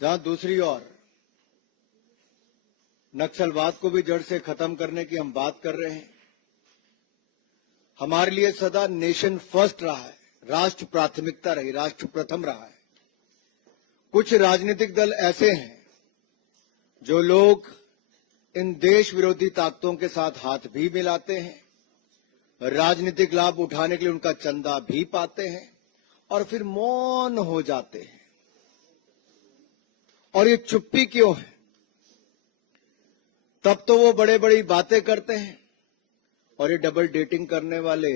जहां दूसरी ओर नक्सलवाद को भी जड़ से खत्म करने की हम बात कर रहे हैं। हमारे लिए सदा नेशन फर्स्ट रहा है, राष्ट्र प्राथमिकता रही, राष्ट्र प्रथम रहा है। कुछ राजनीतिक दल ऐसे हैं जो लोग इन देश विरोधी ताकतों के साथ हाथ भी मिलाते हैं, राजनीतिक लाभ उठाने के लिए उनका चंदा भी पाते हैं और फिर मौन हो जाते हैं। और ये चुप्पी क्यों है? तब तो वो बड़े बड़ी बातें करते हैं और ये डबल डेटिंग करने वाले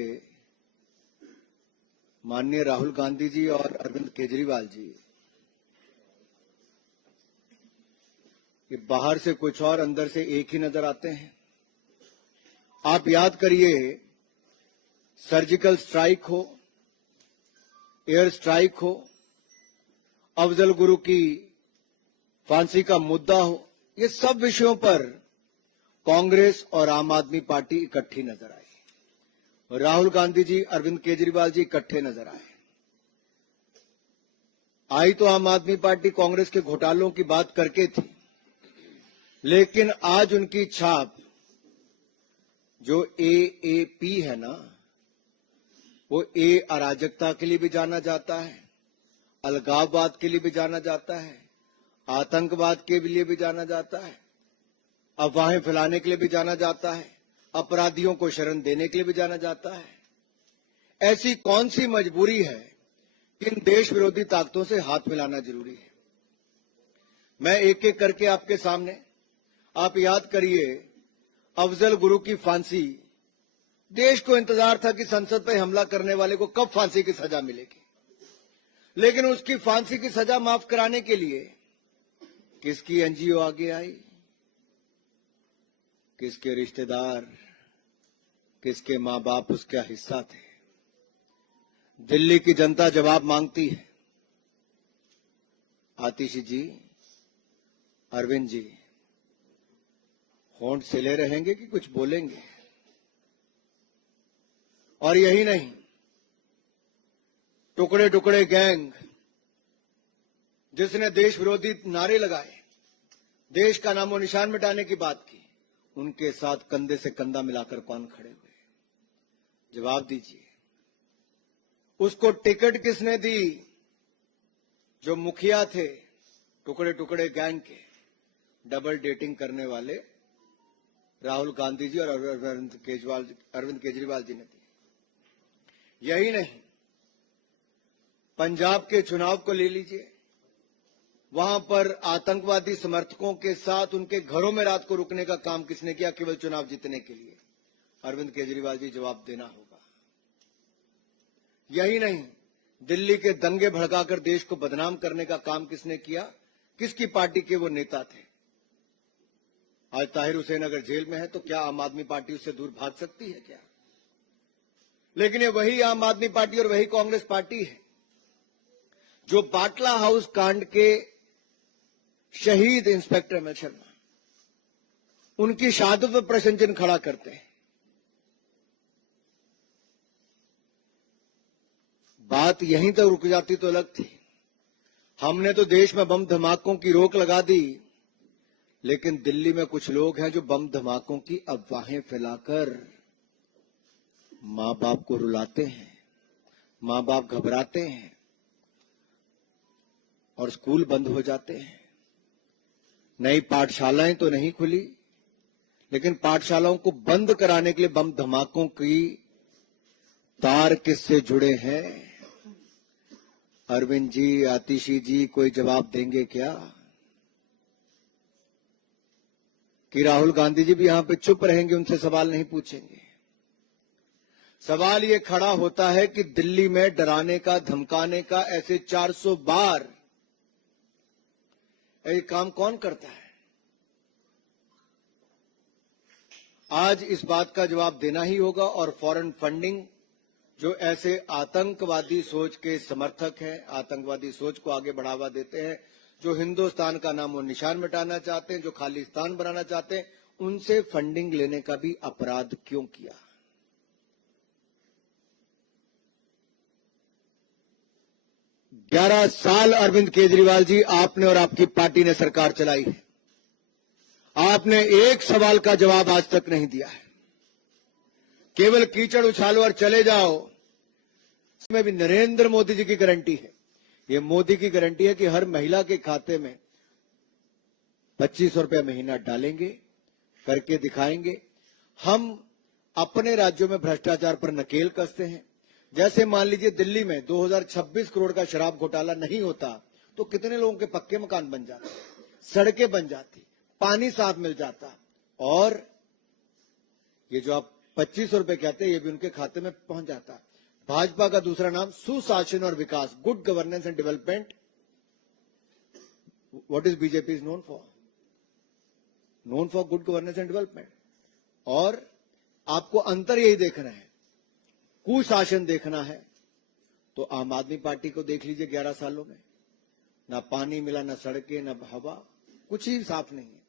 माननीय राहुल गांधी जी और अरविंद केजरीवाल जी, ये बाहर से कुछ और अंदर से एक ही नजर आते हैं। आप याद करिए, सर्जिकल स्ट्राइक हो, एयर स्ट्राइक हो, अफजल गुरु की फांसी का मुद्दा हो, ये सब विषयों पर कांग्रेस और आम आदमी पार्टी इकट्ठी नजर आई। राहुल गांधी जी, अरविंद केजरीवाल जी इकट्ठे नजर आए। आई तो आम आदमी पार्टी कांग्रेस के घोटालों की बात करके थी, लेकिन आज उनकी छाप जो एएपी है ना, वो अराजकता के लिए भी जाना जाता है, अलगाववाद के लिए भी जाना जाता है, आतंकवाद के लिए भी जाना जाता है, अफवाहें फैलाने के लिए भी जाना जाता है, अपराधियों को शरण देने के लिए भी जाना जाता है। ऐसी कौन सी मजबूरी है कि इन देश विरोधी ताकतों से हाथ मिलाना जरूरी है? मैं एक एक करके आपके सामने, आप याद करिए, अफजल गुरु की फांसी, देश को इंतजार था कि संसद पर हमला करने वाले को कब फांसी की सजा मिलेगी, लेकिन उसकी फांसी की सजा माफ कराने के लिए किसकी एनजीओ आगे आई, किसके रिश्तेदार, किसके मां बाप उसका हिस्सा थे? दिल्ली की जनता जवाब मांगती है। आतिशी जी, अरविंद जी, होंठ सिले रहेंगे कि कुछ बोलेंगे? और यही नहीं, टुकड़े टुकड़े गैंग जिसने देश विरोधी नारे लगाए, देश का नामो निशान मिटाने की बात की, उनके साथ कंधे से कंधा मिलाकर कौन खड़े हुए? जवाब दीजिए। उसको टिकट किसने दी? जो मुखिया थे टुकड़े टुकड़े गैंग के, डबल डेटिंग करने वाले राहुल गांधी जी और अरविंद केजरीवाल जी ने दी। यही नहीं, पंजाब के चुनाव को ले लीजिए, वहां पर आतंकवादी समर्थकों के साथ उनके घरों में रात को रुकने का काम किसने किया केवल चुनाव जीतने के लिए? अरविंद केजरीवाल जी, जवाब देना होगा। यही नहीं, दिल्ली के दंगे भड़काकर देश को बदनाम करने का काम किसने किया? किसकी पार्टी के वो नेता थे? आज ताहिर हुसैन अगर जेल में है तो क्या आम आदमी पार्टी उससे दूर भाग सकती है क्या? लेकिन ये वही आम आदमी पार्टी और वही कांग्रेस पार्टी है जो बाटला हाउस कांड के शहीद इंस्पेक्टर अमित शर्मा, उनकी शहादत पर प्रश्न चिन्ह खड़ा करते हैं। बात यहीं तक रुक जाती तो अलग थी। हमने तो देश में बम धमाकों की रोक लगा दी, लेकिन दिल्ली में कुछ लोग हैं जो बम धमाकों की अफवाहें फैलाकर मां बाप को रुलाते हैं, मां बाप घबराते हैं और स्कूल बंद हो जाते हैं। नई पाठशालाएं तो नहीं खुली, लेकिन पाठशालाओं को बंद कराने के लिए बम धमाकों की तार किससे जुड़े हैं? अरविंद जी, आतिशी जी, कोई जवाब देंगे क्या? कि राहुल गांधी जी भी यहां पे चुप रहेंगे, उनसे सवाल नहीं पूछेंगे? सवाल ये खड़ा होता है कि दिल्ली में डराने का, धमकाने का ऐसे 400 बार ये काम कौन करता है? आज इस बात का जवाब देना ही होगा। और फॉरेन फंडिंग, जो ऐसे आतंकवादी सोच के समर्थक हैं, आतंकवादी सोच को आगे बढ़ावा देते हैं, जो हिंदुस्तान का नाम और निशान मिटाना चाहते हैं, जो खालिस्तान बनाना चाहते हैं, उनसे फंडिंग लेने का भी अपराध क्यों किया? 11 साल अरविंद केजरीवाल जी आपने और आपकी पार्टी ने सरकार चलाई है। आपने एक सवाल का जवाब आज तक नहीं दिया है। केवल कीचड़ उछालो और चले जाओ। इसमें भी नरेंद्र मोदी जी की गारंटी है। ये मोदी की गारंटी है कि हर महिला के खाते में 2500 रुपये महीना डालेंगे, करके दिखाएंगे। हम अपने राज्यों में भ्रष्टाचार पर नकेल कसते हैं। जैसे मान लीजिए दिल्ली में 2026 करोड़ का शराब घोटाला नहीं होता तो कितने लोगों के पक्के मकान बन जाते, सड़कें बन जाती, पानी साफ मिल जाता। और ये जो आप 2500 रुपये कहते हैं ये भी उनके खाते में पहुंच जाता। भाजपा का दूसरा नाम सुशासन और विकास, good governance and development. What is BJP is known for? Known for good governance and development. और आपको अंतर यही देखना है, कुशासन देखना है तो आम आदमी पार्टी को देख लीजिए। 11 सालों में ना पानी मिला, ना सड़कें, ना हवा, कुछ ही साफ नहीं है।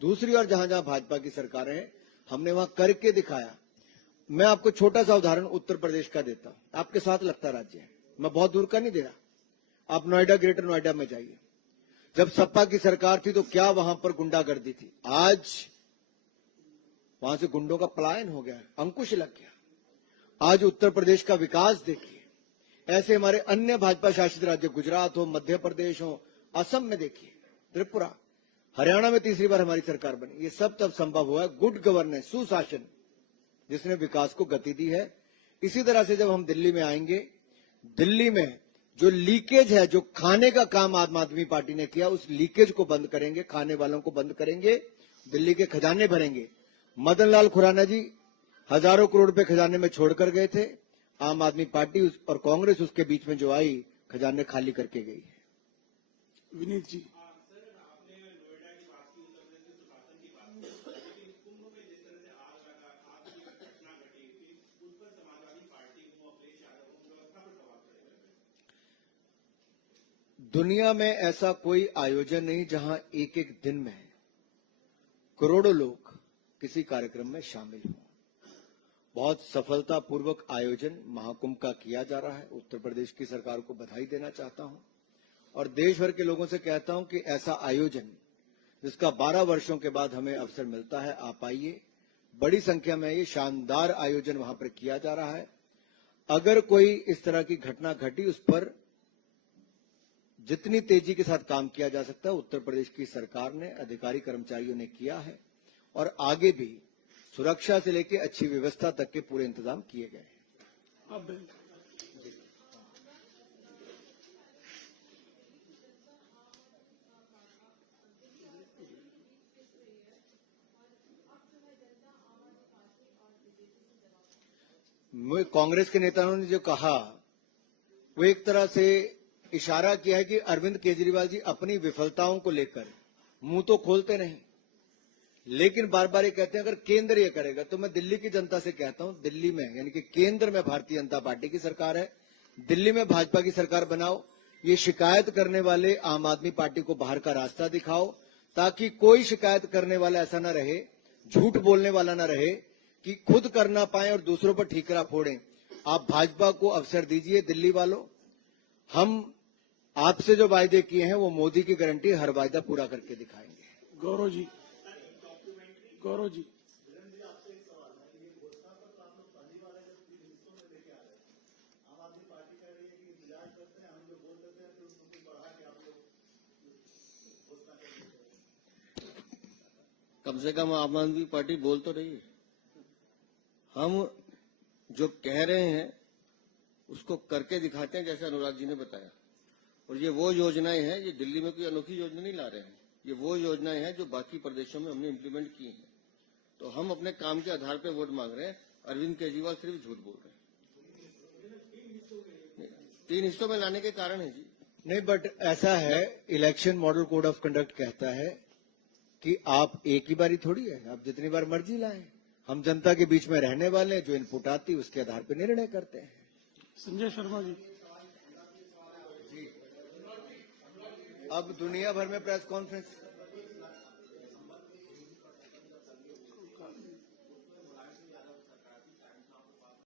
दूसरी ओर जहां जहां भाजपा की सरकारें हैं हमने वहां करके दिखाया। मैं आपको छोटा सा उदाहरण उत्तर प्रदेश का देता हूं, आपके साथ लगता राज्य है, मैं बहुत दूर का नहीं दे रहा। आप नोएडा, ग्रेटर नोएडा में जाइए। जब सपा की सरकार थी तो क्या वहां पर गुंडागर्दी थी। आज वहां से गुंडों का पलायन हो गया, अंकुश लग गया। आज उत्तर प्रदेश का विकास देखिए। ऐसे हमारे अन्य भाजपा शासित राज्य, गुजरात हो, मध्य प्रदेश हो, असम में देखिए, त्रिपुरा, हरियाणा में तीसरी बार हमारी सरकार बनी। ये सब तब संभव हुआ है गुड गवर्नेंस, सुशासन, जिसने विकास को गति दी है। इसी तरह से जब हम दिल्ली में आएंगे, दिल्ली में जो लीकेज है, जो खाने का काम आम आदमी पार्टी ने किया, उस लीकेज को बंद करेंगे, खाने वालों को बंद करेंगे, दिल्ली के खजाने भरेंगे। मदन लाल खुराना जी हजारों करोड़ रुपए खजाने में छोड़कर गए थे। आम आदमी पार्टी और कांग्रेस उसके बीच में जो आई, खजाने खाली करके गई है। विनीत जी, दुनिया में ऐसा कोई आयोजन नहीं जहां एक एक दिन में करोड़ों लोग किसी कार्यक्रम में शामिल हों। बहुत सफलतापूर्वक आयोजन महाकुंभ का किया जा रहा है। उत्तर प्रदेश की सरकार को बधाई देना चाहता हूं और देश भर के लोगों से कहता हूं कि ऐसा आयोजन जिसका 12 वर्षों के बाद हमें अवसर मिलता है, आप आइए। बड़ी संख्या में ये शानदार आयोजन वहां पर किया जा रहा है। अगर कोई इस तरह की घटना घटी, उस पर जितनी तेजी के साथ काम किया जा सकता है उत्तर प्रदेश की सरकार ने, अधिकारी कर्मचारियों ने किया है और आगे भी सुरक्षा से लेकर अच्छी व्यवस्था तक के पूरे इंतजाम किए गए हैं। अब कांग्रेस के नेताओं ने जो कहा वो एक तरह से इशारा किया है कि अरविंद केजरीवाल जी अपनी विफलताओं को लेकर मुंह तो खोलते नहीं, लेकिन बार बार ये कहते हैं अगर केंद्र ये करेगा। तो मैं दिल्ली की जनता से कहता हूं, दिल्ली में यानी कि केंद्र में भारतीय जनता पार्टी की सरकार है, दिल्ली में भाजपा की सरकार बनाओ। ये शिकायत करने वाले आम आदमी पार्टी को बाहर का रास्ता दिखाओ, ताकि कोई शिकायत करने वाला ऐसा ना रहे, झूठ बोलने वाला ना रहे कि खुद कर ना पाए और दूसरों पर ठीकरा फोड़ें। आप भाजपा को अवसर दीजिए। दिल्ली वालों, हम आपसे जो वायदे किए हैं वो मोदी की गारंटी, हर वायदा पूरा करके दिखाएंगे। गौरव जी, गौरव जी, कम से कम आम आदमी पार्टी बोल तो रही है। हम जो कह रहे हैं उसको करके दिखाते हैं, जैसे अनुराग जी ने बताया। और ये वो योजनाएं हैं, ये दिल्ली में कोई अनोखी योजना नहीं ला रहे हैं, ये वो योजनाएं हैं जो बाकी प्रदेशों में हमने इम्प्लीमेंट की हैं। तो हम अपने काम के आधार पर वोट मांग रहे हैं। अरविंद केजरीवाल सिर्फ झूठ बोल रहे हैं। 3 हिस्सों में लाने के कारण है जी। नहीं, बट ऐसा है, election model code of conduct कहता है कि आप एक ही बारी थोड़ी है, आप जितनी बार मर्जी लाएं। हम जनता के बीच में रहने वाले हैं, जो इनपुट आती है उसके आधार पर निर्णय करते हैं। संजय शर्मा जी, अब दुनिया भर में प्रेस कॉन्फ्रेंस,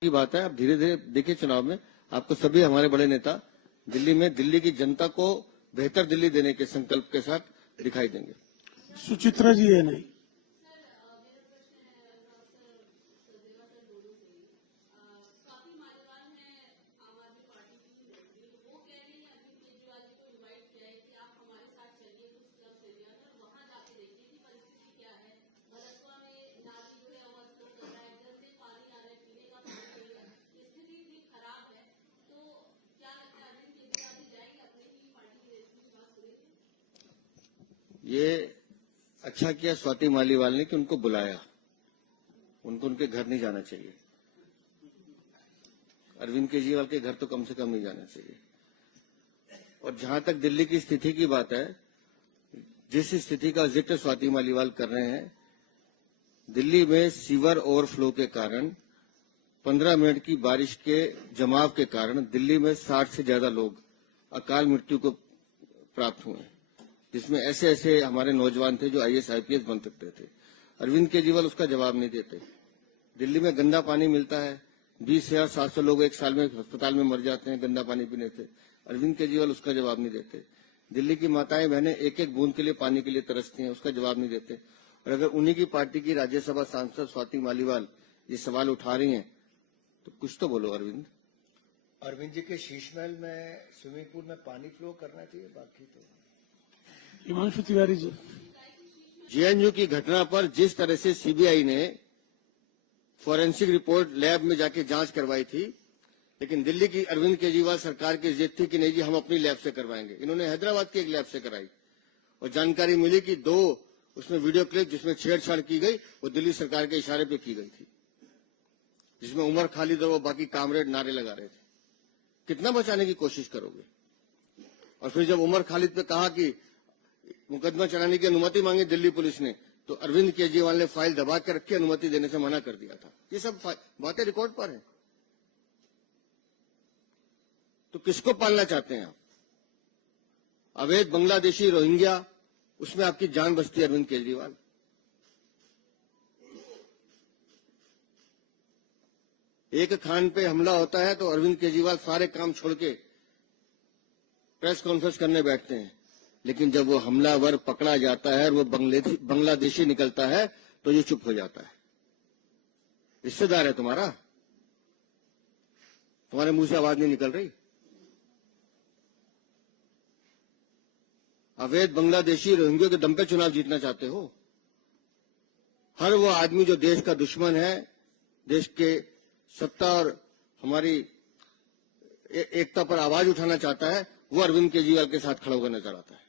की बात है। आप धीरे धीरे देखिए, चुनाव में आपको सभी हमारे बड़े नेता दिल्ली में दिल्ली की जनता को बेहतर दिल्ली देने के संकल्प के साथ दिखाई देंगे। सुचित्रा जी है नहीं। ये अच्छा किया स्वाति मालीवाल ने कि उनको बुलाया, उनको उनके घर नहीं जाना चाहिए। अरविंद केजरीवाल के घर तो कम से कम नहीं जाना चाहिए। और जहां तक दिल्ली की स्थिति की बात है, जिस स्थिति का जिक्र स्वाति मालीवाल कर रहे हैं, दिल्ली में सीवर ओवरफ्लो के कारण 15 मिनट की बारिश के जमाव के कारण दिल्ली में 60 से ज्यादा लोग अकाल मृत्यु को प्राप्त हुए, जिसमें ऐसे ऐसे हमारे नौजवान थे जो आईएएस आईपीएस बन सकते थे। अरविंद केजरीवाल उसका जवाब नहीं देते। दिल्ली में गंदा पानी मिलता है, 20,700 लोग एक साल में अस्पताल में मर जाते हैं गंदा पानी पीने से। अरविंद केजरीवाल उसका जवाब नहीं देते। दिल्ली की माताएं बहनें एक एक बूंद के लिए पानी के लिए तरसती हैं, उसका जवाब नहीं देते। और अगर उन्हीं की पार्टी की राज्यसभा सांसद स्वाति मालीवाल ये सवाल उठा रही हैं तो कुछ तो बोलो अरविंद। अरविंद जी के शीश महल में स्विमिंग पूल में पानी फ्लो करना चाहिए, बाकी तो। हिमांशु तिवारी जी। जेएनयू की घटना पर जिस तरह से सीबीआई ने फॉरेंसिक रिपोर्ट लैब में जाके जांच करवाई थी, लेकिन दिल्ली की अरविंद केजरीवाल सरकार की जिद थी कि नहीं जी हम अपनी लैब से करवाएंगे। इन्होंने हैदराबाद की एक लैब से कराई और जानकारी मिली कि 2 उसमें वीडियो क्लिप जिसमें छेड़छाड़ की गई वो दिल्ली सरकार के इशारे पे की गई थी, जिसमें उमर खालिद और वो बाकी कामरेड नारे लगा रहे थे। कितना बचाने की कोशिश करोगे? और फिर जब उमर खालिद पे कहा कि मुकदमा चलाने की अनुमति मांगी दिल्ली पुलिस ने, तो अरविंद केजरीवाल ने फाइल दबा कर रखी, अनुमति देने से मना कर दिया था। ये सब बातें रिकॉर्ड पर हैं। तो किसको पालना चाहते हैं आप? अवैध बांग्लादेशी रोहिंग्या, उसमें आपकी जान बचती है अरविंद केजरीवाल। एक खान पे हमला होता है तो अरविंद केजरीवाल सारे काम छोड़ के प्रेस कॉन्फ्रेंस करने बैठते हैं, लेकिन जब वो हमलावर पकड़ा जाता है और वो बांग्लादेशी निकलता है तो ये चुप हो जाता है। रिश्तेदार है तुम्हारा, तुम्हारे मुंह से आवाज नहीं निकल रही। अवैध बांग्लादेशी रोहिंग्या के दम पे चुनाव जीतना चाहते हो? हर वो आदमी जो देश का दुश्मन है, देश के सत्ता और हमारी एकता पर आवाज उठाना चाहता है, वो अरविंद केजरीवाल के साथ खड़ा होकर नजर आता है।